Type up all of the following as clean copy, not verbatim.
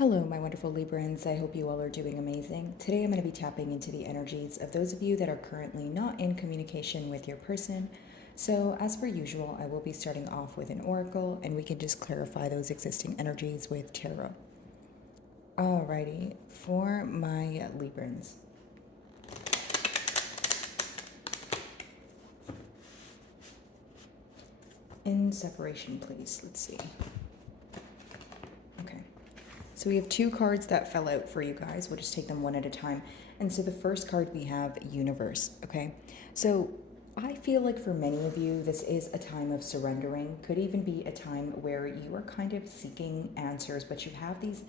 Hello, my wonderful Librans. I hope you all are doing amazing. Today I'm going to be tapping into the energies of those of you that are currently not in communication with your person. So, as per usual, I will be starting off with an oracle and we can just clarify those existing energies with tarot. Alrighty, for my Librans. In separation, please. Let's see. Okay. So we have two cards that fell out for you guys. We'll just take them one at a time. And so the first card we have Universe, okay? So I feel like for many of you, this is a time of surrendering. Could even be a time where you are kind of seeking answers, but you have these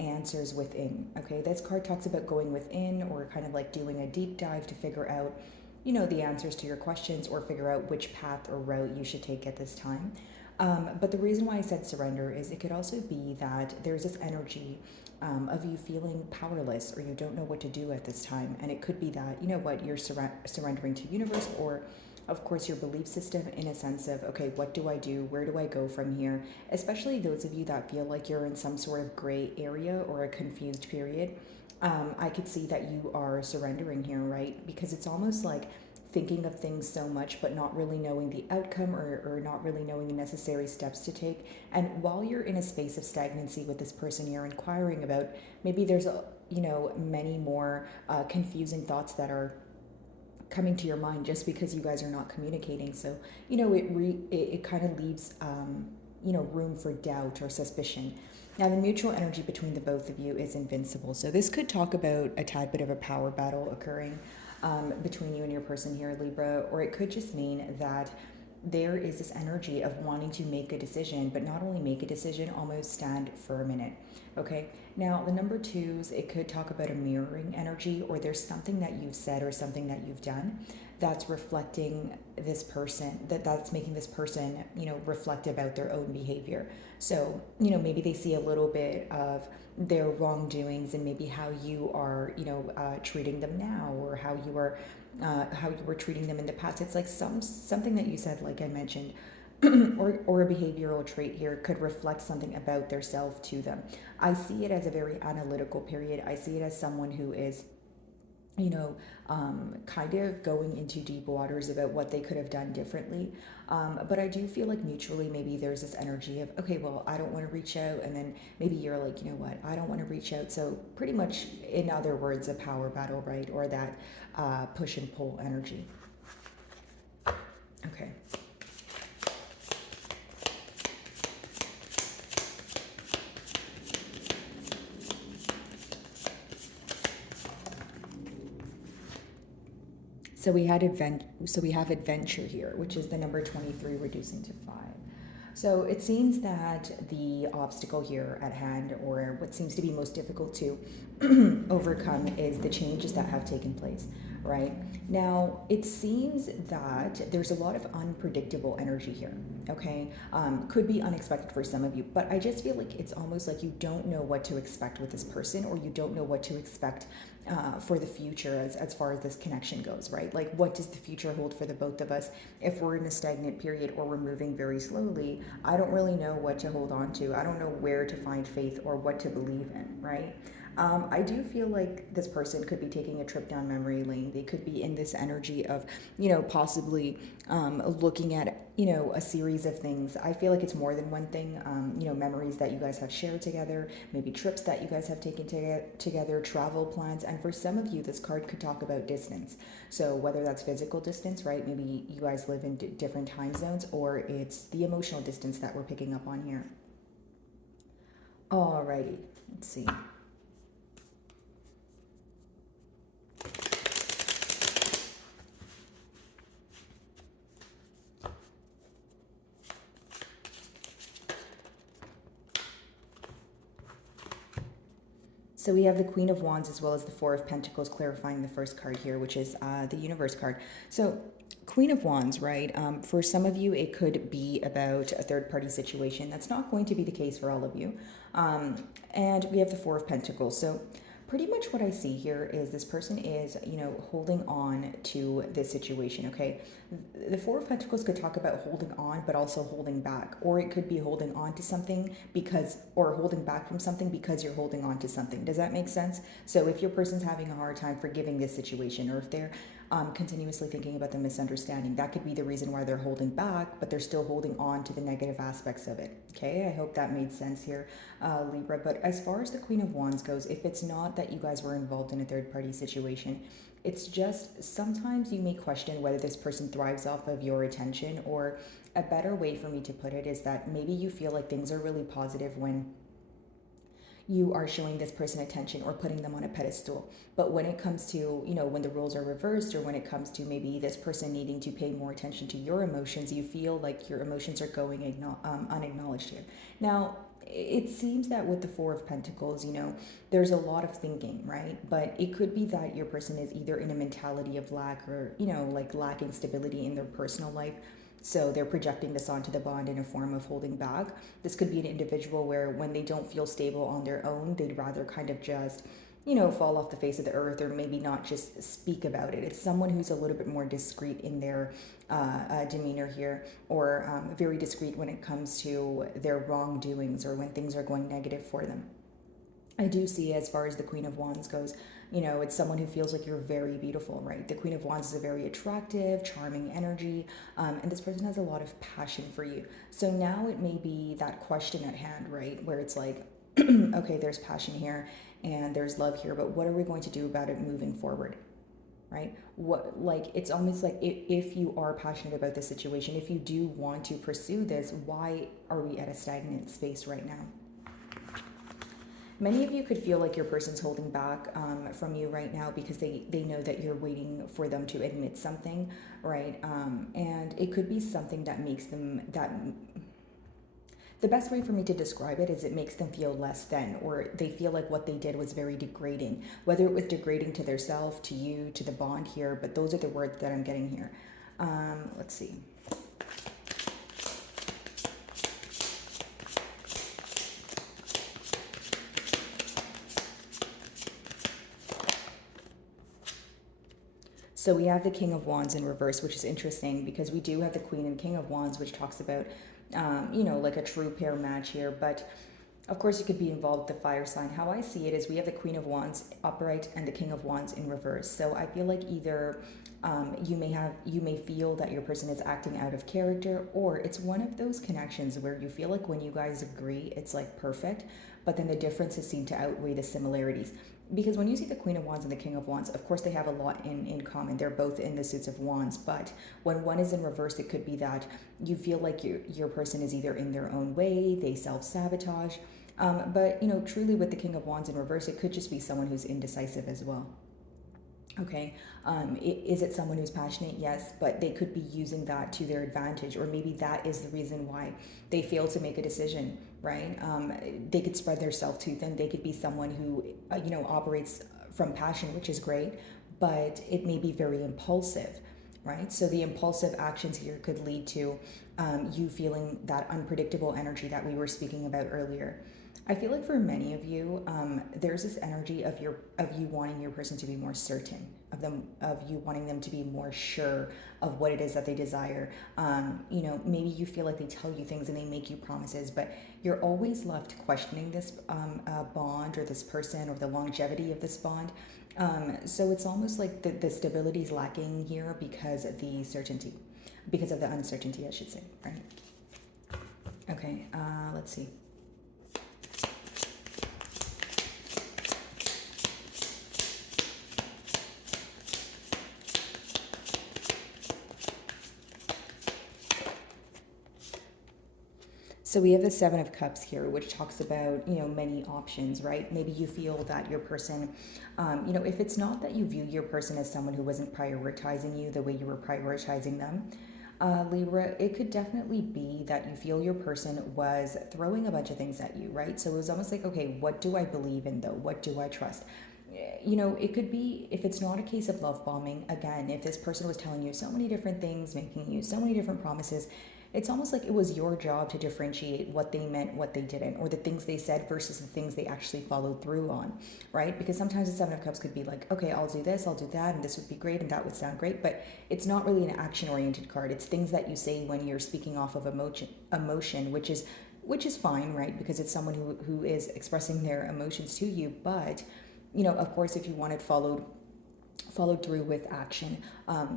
answers within, okay? This card talks about going within or kind of like doing a deep dive to figure out, you know, the answers to your questions or figure out which path or route you should take at this time. But the reason why I said surrender is it could also be that there's this energy of you feeling powerless or you don't know what to do at this time. And it could be that, you know what, you're surrendering to universe or, of course, your belief system in a sense of, okay, what do I do? Where do I go from here? Especially those of you that feel like you're in some sort of gray area or a confused period. I could see that you are surrendering here, right? Because it's almost like thinking of things so much but not really knowing the outcome or not really knowing the necessary steps to take. And while you're in a space of stagnancy with this person you're inquiring about, maybe there's many more confusing thoughts that are coming to your mind just because you guys are not communicating. So it kind of leaves room for doubt or suspicion. Now, the mutual energy between the both of you is invincible. So this could talk about a tad bit of a power battle occurring between you and your person here, Libra, or it could just mean that there is this energy of wanting to make a decision, but not only make a decision, almost stand firm in it. Okay. Now, the number twos, it could talk about a mirroring energy, or there's something that you've said or something that you've done that's reflecting this person, that's making this person, reflect about their own behavior. So, maybe they see a little bit of their wrongdoings and maybe how you are, treating them now, or how you were treating them in the past. It's like something that you said, like I mentioned, or a behavioral trait here could reflect something about their self to them. I see it as a very analytical period. I see it as someone who is kind of going into deep waters about what they could have done differently. But I do feel like mutually, maybe there's this energy of, okay, well, I don't want to reach out. And then maybe you're like, you know what, I don't want to reach out. So pretty much, in other words, a power battle, right? Or that push and pull energy. Okay. So we have adventure here, which is the number 23 reducing to 5. So it seems that the obstacle here at hand, or what seems to be most difficult to overcome, is the changes that have taken place, right? Now, it seems that there's a lot of unpredictable energy here, okay? Could be unexpected for some of you, but I just feel like it's almost like you don't know what to expect with this person, or you don't know what to expect for the future as far as this connection goes, right? Like, what does the future hold for the both of us? If we're in a stagnant period or we're moving very slowly, I don't really know what to hold on to. I don't know where to find faith or what to believe in, right? I do feel like this person could be taking a trip down memory lane. They could be in this energy of, possibly looking at, a series of things. I feel like it's more than one thing, memories that you guys have shared together, maybe trips that you guys have taken together, travel plans. And for some of you, this card could talk about distance. So whether that's physical distance, right? Maybe you guys live in different time zones, or it's the emotional distance that we're picking up on here. Alrighty, let's see. So we have the Queen of Wands as well as the Four of Pentacles, clarifying the first card here, which is the Universe card. So Queen of Wands, right? For some of you, it could be about a third-party situation. That's not going to be the case for all of you. And we have the Four of Pentacles. So pretty much what I see here is this person is, holding on to this situation, okay? The Four of Pentacles could talk about holding on, but also holding back. Or it could be holding on to something or holding back from something because you're holding on to something. Does that make sense? So if your person's having a hard time forgiving this situation, or if they're continuously thinking about the misunderstanding, that could be the reason why they're holding back, but they're still holding on to the negative aspects of it. Okay, I hope that made sense here, Libra. But as far as the Queen of Wands goes, if it's not that you guys were involved in a third party situation, it's just sometimes you may question whether this person thrives off of your attention, or a better way for me to put it is that maybe you feel like things are really positive when you are showing this person attention or putting them on a pedestal. But when it comes to, when the roles are reversed, or when it comes to maybe this person needing to pay more attention to your emotions, you feel like your emotions are going unacknowledged here. Now, it seems that with the Four of Pentacles, there's a lot of thinking, right? But it could be that your person is either in a mentality of lack, or, like lacking stability in their personal life. So they're projecting this onto the bond in a form of holding back. This could be an individual where when they don't feel stable on their own, they'd rather kind of just, fall off the face of the earth, or maybe not just speak about it. It's someone who's a little bit more discreet in their demeanor here, or very discreet when it comes to their wrongdoings, or when things are going negative for them. I do see, as far as the Queen of Wands goes, it's someone who feels like you're very beautiful, right? The Queen of Wands is a very attractive, charming energy, and this person has a lot of passion for you. So now it may be that question at hand, right? Where it's like, okay, there's passion here and there's love here, but what are we going to do about it moving forward? Right? It's almost like if you are passionate about this situation, if you do want to pursue this, why are we at a stagnant space right now? Many of you could feel like your person's holding back from you right now because they know that you're waiting for them to admit something, right? And it could be something that makes them, the best way for me to describe it is it makes them feel less than, or they feel like what they did was very degrading, whether it was degrading to their self, to you, to the bond here, but those are the words that I'm getting here. Let's see. So we have the King of Wands in reverse, which is interesting because we do have the Queen and King of Wands, which talks about, like a true pair match here. But of course, you could be involved with the fire sign. How I see it is we have the Queen of Wands upright and the King of Wands in reverse. So I feel like either you may feel that your person is acting out of character, or it's one of those connections where you feel like when you guys agree, it's like perfect, but then the differences seem to outweigh the similarities. Because when you see the Queen of Wands and the King of Wands, of course they have a lot in common. They're both in the suits of Wands, but when one is in reverse, it could be that you feel like your person is either in their own way, they self-sabotage. But truly with the King of Wands in reverse, it could just be someone who's indecisive as well. Okay, is it someone who's passionate? Yes, but they could be using that to their advantage, or maybe that is the reason why they fail to make a decision, right? They could spread their self too thin. They could be someone who, operates from passion, which is great, but it may be very impulsive, right? So the impulsive actions here could lead to you feeling that unpredictable energy that we were speaking about earlier. I feel like for many of you, there's this energy of you wanting your person to be more certain, of you wanting them to be more sure of what it is that they desire. Maybe you feel like they tell you things and they make you promises, but you're always left questioning this bond, or this person, or the longevity of this bond. So it's almost like the stability is lacking here because of the uncertainty, I should say, right? Okay, let's see. So we have the Seven of Cups here, which talks about, many options, right? Maybe you feel that your person, if it's not that you view your person as someone who wasn't prioritizing you the way you were prioritizing them, Libra, it could definitely be that you feel your person was throwing a bunch of things at you, right? So it was almost like, okay, what do I believe in though? What do I trust? It could be, if it's not a case of love bombing, again, if this person was telling you so many different things, making you so many different promises, it's almost like it was your job to differentiate what they meant, what they didn't, or the things they said versus the things they actually followed through on, right? Because sometimes the Seven of Cups could be like, okay, I'll do this, I'll do that, and this would be great, and that would sound great, but it's not really an action-oriented card. It's things that you say when you're speaking off of emotion, which is fine, right? Because it's someone who is expressing their emotions to you. But, of course, if you wanted followed through with action,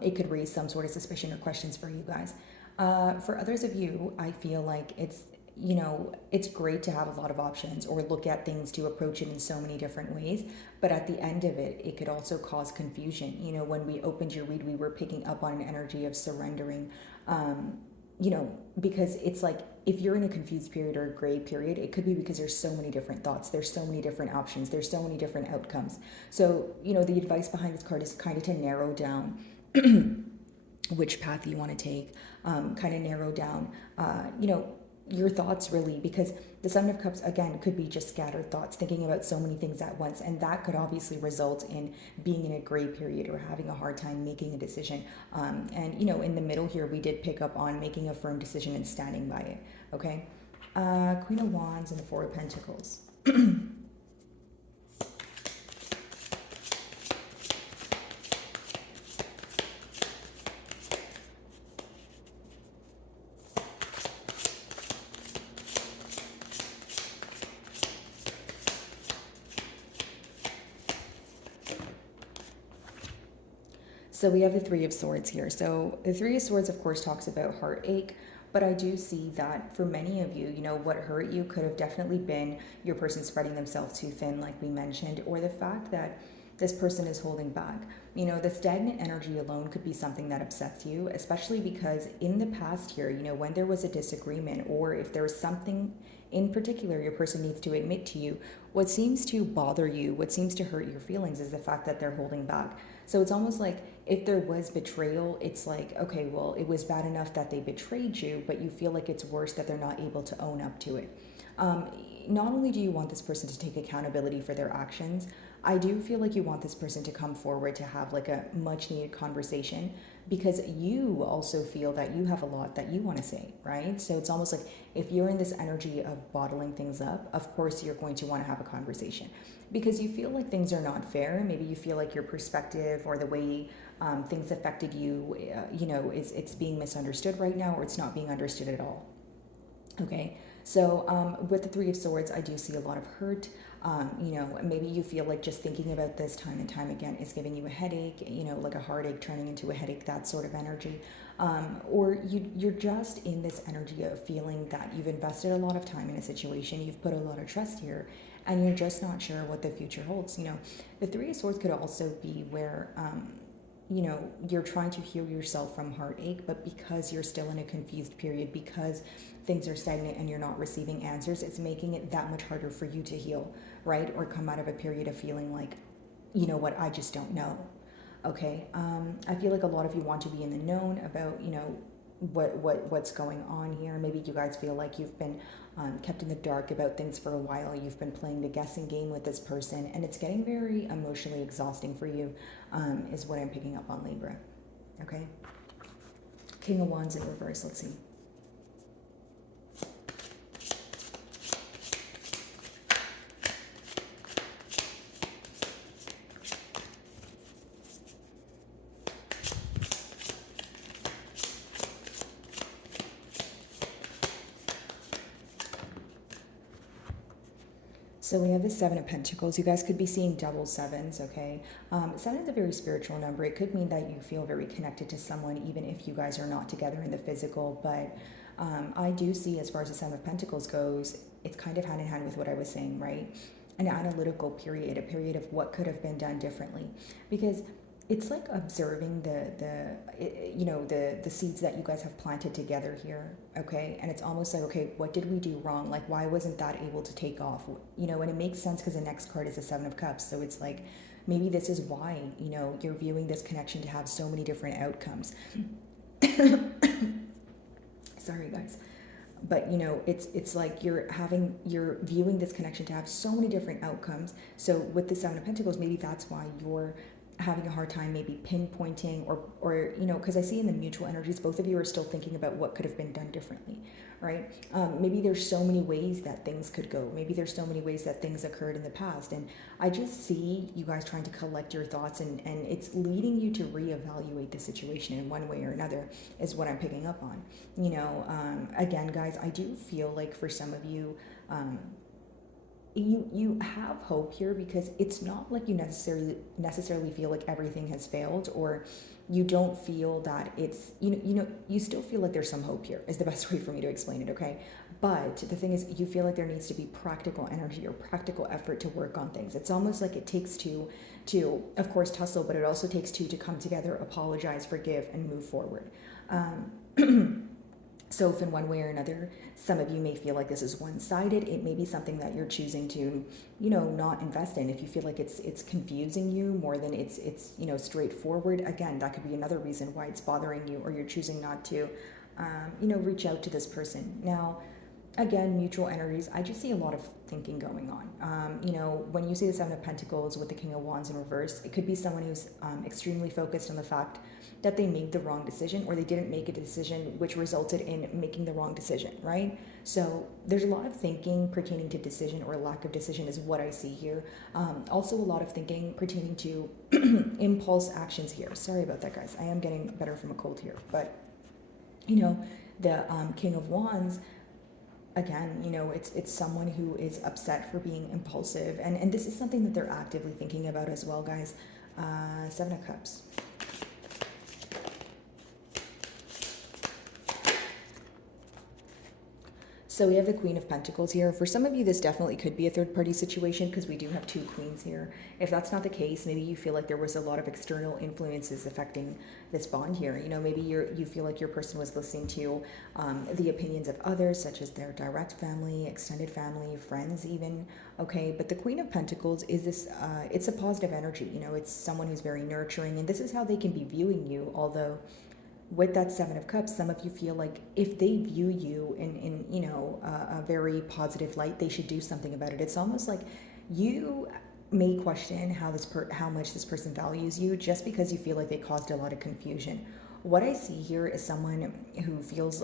it could raise some sort of suspicion or questions for you guys. For others of you, I feel like it's great to have a lot of options or look at things to approach it in so many different ways. But at the end of it, it could also cause confusion. When we opened your read, we were picking up on an energy of surrendering. Because it's like if you're in a confused period or a gray period, it could be because there's so many different thoughts, there's so many different options, there's so many different outcomes. So, the advice behind this card is kind of to narrow down which path you want to take, kind of narrow down, your thoughts really, because the Seven of Cups, again, could be just scattered thoughts, thinking about so many things at once. And that could obviously result in being in a gray period or having a hard time making a decision. In the middle here, we did pick up on making a firm decision and standing by it. Okay. Queen of Wands and the Four of Pentacles. So we have the Three of Swords here. So the Three of Swords, of course, talks about heartache, but I do see that for many of you, what hurt you could have definitely been your person spreading themselves too thin, like we mentioned, or the fact that this person is holding back. The stagnant energy alone could be something that upsets you, especially because in the past here, when there was a disagreement or if there was something in particular your person needs to admit to you, what seems to bother you, what seems to hurt your feelings is the fact that they're holding back. So it's almost like if there was betrayal, it's like, okay, well, it was bad enough that they betrayed you, but you feel like it's worse that they're not able to own up to it. Not only do you want this person to take accountability for their actions, I do feel like you want this person to come forward to have like a much needed conversation, because you also feel that you have a lot that you want to say, right? So it's almost like if you're in this energy of bottling things up, of course you're going to want to have a conversation because you feel like things are not fair. Maybe you feel like your perspective or the way things affected you, it's being misunderstood right now, or it's not being understood at all. Okay. So with the Three of Swords, I do see a lot of hurt. Maybe you feel like just thinking about this time and time again is giving you a headache, like a heartache turning into a headache, that sort of energy. Or you're just in this energy of feeling that you've invested a lot of time in a situation, you've put a lot of trust here, and you're just not sure what the future holds. The Three of Swords could also be where, you're trying to heal yourself from heartache, but because you're still in a confused period, because things are stagnant and you're not receiving answers, it's making it that much harder for you to heal, right? Or come out of a period of feeling like, I just don't know. Okay. I feel like a lot of you want to be in the known about, what's going on here. Maybe you guys feel like you've been kept in the dark about things for a while. You've been playing the guessing game with this person, and it's getting very emotionally exhausting for you, is what I'm picking up on, Libra. Okay. King of Wands in reverse. Let's see. So we have the Seven of Pentacles. You guys could be seeing double sevens, okay? Seven is a very spiritual number. It could mean that you feel very connected to someone, even if you guys are not together in the physical. But I do see, as far as the Seven of Pentacles goes, it's kind of hand in hand with what I was saying, right? An analytical period, a period of what could have been done differently. Because it's like observing the seeds that you guys have planted together here, okay? And it's almost like, okay, what did we do wrong? Like, why wasn't that able to take off? And it makes sense because the next card is the Seven of Cups. So it's like, maybe this is why, you're viewing this connection to have so many different outcomes. Sorry, guys. But, it's like you're viewing this connection to have so many different outcomes. So with the Seven of Pentacles, maybe that's why you're having a hard time maybe pinpointing, or because I see in the mutual energies, both of you are still thinking about what could have been done differently, right? Maybe there's so many ways that things could go. Maybe there's so many ways that things occurred in the past. And I just see you guys trying to collect your thoughts, and it's leading you to reevaluate the situation in one way or another, is what I'm picking up on. Again, guys, I do feel like for some of you, you have hope here, because it's not like you necessarily feel like everything has failed, or you don't feel that it's you still feel like there's some hope here, is the best way for me to explain it, okay? But the thing is, you feel like there needs to be practical energy or practical effort to work on things. It's almost like it takes two to, of course, tussle, but it also takes two to come together, apologize, forgive, and move forward. So if in one way or another, some of you may feel like this is one-sided, it may be something that you're choosing to, not invest in. If you feel like it's confusing you more than it's straightforward, again, that could be another reason why it's bothering you, or you're choosing not to, reach out to this person. Now, again, mutual energies, I just see a lot of thinking going on. When you see the Seven of Pentacles with the King of Wands in reverse, it could be someone who's extremely focused on the fact that they made the wrong decision, or they didn't make a decision which resulted in making the wrong decision, right? So there's a lot of thinking pertaining to decision or lack of decision is what I see here. Also a lot of thinking pertaining to impulse actions here. Sorry about that, guys. I am getting better from a cold here. But, the King of Wands, again, it's someone who is upset for being impulsive. And this is something that they're actively thinking about as well, guys. Seven of Cups. So we have the Queen of Pentacles here. For some of you, this definitely could be a third-party situation, because we do have two queens here. If that's not the case, maybe you feel like there was a lot of external influences affecting this bond here. Maybe you feel like your person was listening to the opinions of others, such as their direct family, extended family, friends even, okay? But the Queen of Pentacles is this, it's a positive energy. It's someone who's very nurturing, and this is how they can be viewing you, although with that Seven of Cups, some of you feel like if they view you in a very positive light, they should do something about it. It's almost like you may question how much this person values you, just because you feel like they caused a lot of confusion. What I see here is someone who feels,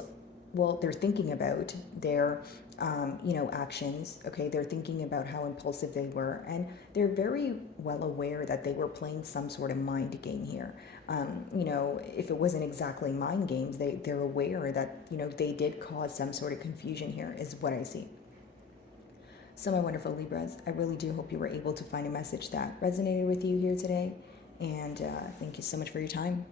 well, they're thinking about their actions, okay? They're thinking about how impulsive they were, and they're very well aware that they were playing some sort of mind game here. If it wasn't exactly mind games, they're aware that, they did cause some sort of confusion here, is what I see. So my wonderful Libras, I really do hope you were able to find a message that resonated with you here today, and thank you so much for your time.